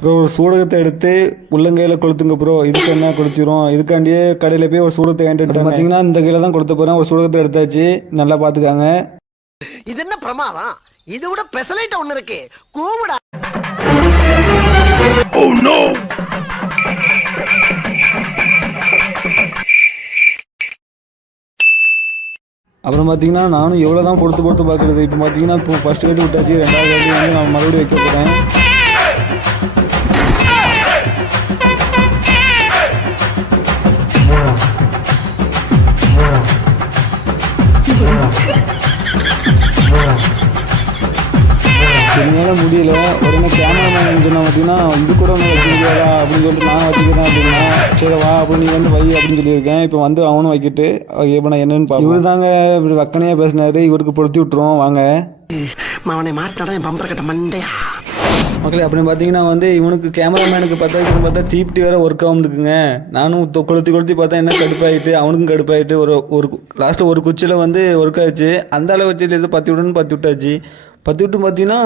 Bro ஒரு சூடகத்தை எடுத்து உள்ளங்கையில் கொளுத்துங்க ப்ரோ. இதுக்கு என்ன கொளுத்திடும், இதுக்காண்டியே கடையில் போய் ஒரு சூடகத்தை வாங்கிட்டு பார்த்தீங்கன்னா இந்த கையில் தான் கொளுத்த போகிறேன். ஒரு சூடகத்தை எடுத்தாச்சு, நல்லா பார்த்துக்காங்க. இது என்ன பிரமாதம், இது விட பெசலைட் ஒண்ணு இருக்கு, கூவுடா. Oh no. அப்புறம் பார்த்தீங்கன்னா நானும் எவ்வளோ தான் பொறுத்து பார்க்குறது. இப்போ பார்த்தீங்கன்னா இப்போ ஃபஸ்ட்டு கட்டி விட்டாச்சு, ரெண்டாவது கட்டி வந்து நான் மறுபடியும் வைக்க போகிறேன். என்னால் முடியல. உடனே கேமராமேன் சொன்னால் பார்த்தீங்கன்னா இது கூட ஒன்று வச்சுருக்கியாரா அப்படின்னு சொல்லிட்டு நான் வச்சுக்கிறேன் அப்படின்னா, சரி வா அப்படி நீ வந்து வை அப்படின்னு சொல்லியிருக்கேன். இப்போ வந்து அவனும் வைக்கிட்டு இப்போ நான் என்னன்னு பார்ப்பேன். இவர் தாங்க இப்படி வக்கனையாக பேசினாரு, இவருக்கு பொருத்தி விட்டுருவோம் வாங்க. அவனை மாட்டாடா என் பம்பர கட்ட மண்டையா மக்களே. அப்படின்னு பார்த்தீங்கன்னா வந்து இவனுக்கு கேமராமேனுக்கு பார்த்தா தீப்டி வேறு ஒர்க் ஆகுதுக்குங்க. நானும் கொளுத்தி பார்த்தா என்ன கடுப்பாயிட்டு, அவனுக்கும் கடுப்பாயிட்டு ஒரு லாஸ்ட்டில் ஒரு குச்சியில் வந்து ஒர்க் ஆயிடுச்சு. அந்த அளவு வச்சு எது பற்றி விட்டாச்சு. பற்றி விட்டு பார்த்தீங்கன்னா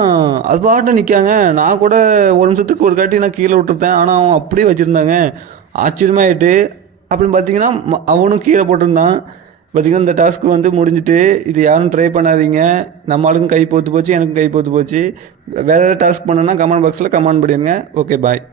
அது பாட்டு நிற்காங்க. நான் கூட ஒரு நிமிஷத்துக்கு ஒரு காட்டி நான் கீழே விட்டுருந்தேன், ஆனால் அவன் அப்படியே வச்சுருந்தாங்க. ஆச்சரியமாயிட்டு அப்படின்னு பார்த்தீங்கன்னா அவனும் கீழே போட்டிருந்தான். பார்த்திங்கன்னா இந்த டாஸ்க்கு வந்து முடிஞ்சுட்டு, இது யாரும் ட்ரை பண்ணாதீங்க. நம்ம ஆளுக்கும் கை போத்து போச்சு, எனக்கும் கை போத்து போச்சு. வேறு ஏதாவது டாஸ்க் பண்ணணுன்னா கமெண்ட் பாக்ஸில் கமெண்ட் பண்ணிடுங்க. Okay bye.